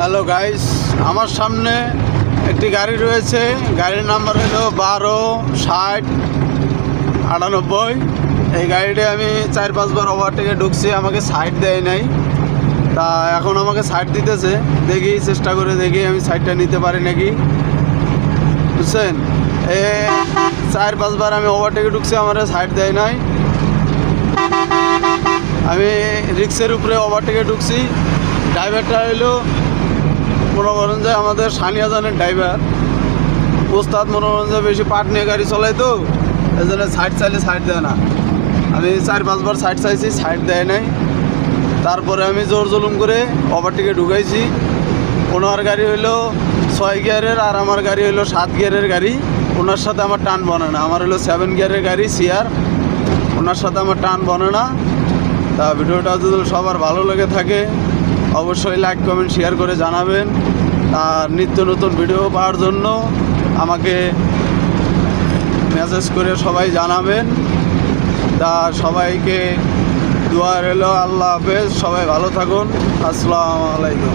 Hello guys, আমার সামনে একটি গাড়ি রয়েছে। গাড়ির নাম্বার হলো 126098। এই গাড়িটা আমি 4-5 বার ওভারটেকে ঢুকছি, আমাকে সাইড দেয় নাই। তা এখন আমাকে সাইড দিতেছে, দেখি চেষ্টা করে দেখি আমি সাইডটা নিতে পারি নাকি, বুঝছেন। 4-5 বার আমি ওভারটেকে ঢুকছি, আমার সাইড দেয় নাই। আমি রিক্সের উপরে ওভারটেকে ঢুকছি। ড্রাইভারটা হইলো মনে করেন যে আমাদের সানিয়াজানের ড্রাইভার ওস্তাদ, মনে করেন যে বেশি পাট নিয়ে গাড়ি চলায়, তো এই জন্য সাইড চাইলে সাইড দেয় না। আমি 4-5 বার সাইড চাইছি, সাইড দেয় নাই। তারপরে আমি জোর জুলুম করে ওভারটেকে ঢুকাইছি। ওনার গাড়ি হইলো 6 গিয়ারের আর আমার গাড়ি হইলো 7 গিয়ারের গাড়ি। ওনার সাথে আমার টান বনে না। আমার হলো 7 গিয়ারের গাড়ি সিআর, ওনার সাথে আমার টান বনে না। তা ভিডিওটা যদি সবার ভালো লেগে থাকে অবশ্যই লাইক কমেন্ট শেয়ার করে জানাবেন। আর নিত্য নতুন ভিডিও পাওয়ার জন্য আমাকে মেসেজ করে সবাই জানাবেন। তা সবাইকে দোয়া রইল। আল্লাহ হাফেজ, সবাই ভালো থাকুন। আসসালামু আলাইকুম।